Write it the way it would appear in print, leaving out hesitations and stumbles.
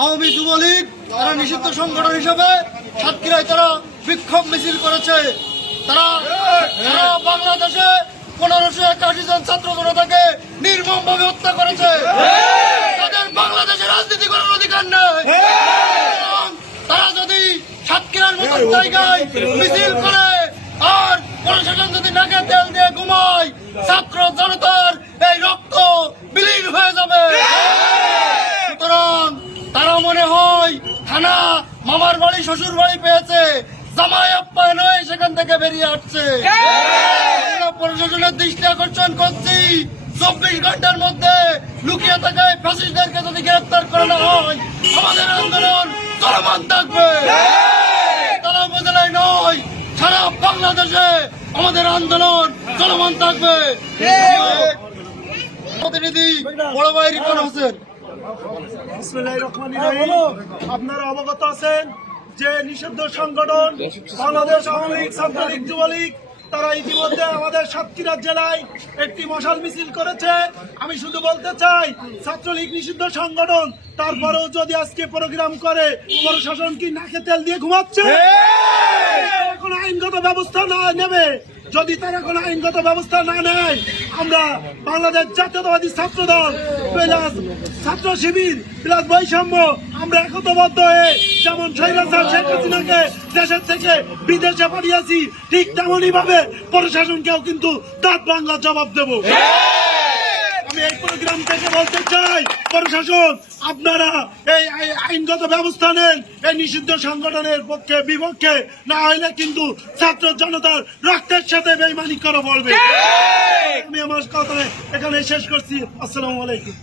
আওয়ামী যুবলীগ তারা নিষিদ্ধ সংগঠন হিসেবে সাতক্ষীরায় তারা বিক্ষোভ মিছিল করেছে। তারা বাংলাদেশে 1581 জন ছাত্র জনতাকে নির্মমভাবে হত্যা করেছে। তাদের বাংলাদেশে রাজনীতি করার অধিকার নেই। তারা যদি সাতক্ষীরার মতো জায়গায় মিছিল করে আর প্রশাসন যদি নাকে তেল দিয়ে ঘুমায়, ছাত্র জনতার এই রক্ত বিলীন হয়ে যাবে। সুতরাং তারা মনে হয় থানা মামার বাড়ি শ্বশুর বাড়ি পেয়েছে, জামাই আপ্যায়ন হয়ে সেখান থেকে বেরিয়ে আসছে। প্রশাসনের দৃষ্টি আকর্ষণ করছি, 24 ঘন্টার মধ্যে লুকিয়ে থাকা ফ্যাসিস্টদেরকে যদি গ্রেফতার করা না হয়, আমাদের আন্দোলন চলমান থাকবে। তারা উপজেলায় নয়, সারা বাংলাদেশে আমাদের আন্দোলন চলমান থাকবে। প্রতিনিধি বড় ভাই রিপন হোসেন। আপনারা অবগত আছেন যে নিষিদ্ধ সংগঠন বাংলাদেশ আওয়ামী লীগ, ছাত্রলীগ, যুবলীগ তারা ইতিমধ্যে আমাদের সাতক্ষীরা জেলায় একটি মশাল মিছিল করেছে। আমি শুধু বলতে চাই, ছাত্রলীগ নিষিদ্ধ সংগঠন, তারপরেও যদি আজকে প্রোগ্রাম করে, প্রশাসন কি নাকে তেল দিয়ে ঘুমাচ্ছে? কোনো আইনগত ব্যবস্থা না নেবে, যদি তারা কোনো আইনগত ব্যবস্থা না নেয়, আমরা বাংলাদেশ জাতীয়তাবাদী ছাত্র দল প্লাস ছাত্র শিবির প্লাস বৈষম্য আমরা একতাবদ্ধ হয়ে যেমন স্বৈরাচার শেখ হাসিনাকে দেশের থেকে বিদেশে পাঠিয়েছি, ঠিক তেমনই ভাবে প্রশাসনকেও কিন্তু দাঁত ভাঙা জবাব দেব। আমি এই প্রোগ্রাম থেকে বলতে চাই, প্রশাসন আপনারা এই আইনগত ব্যবস্থা নেন এই নিষিদ্ধ সংগঠনের পক্ষে বিপক্ষে, না হলে কিন্তু ছাত্র জনতার রক্তের সাথে বেইমানি করা বলবে। আমি আমার কথা এখানে শেষ করছি। আসসালামু আলাইকুম।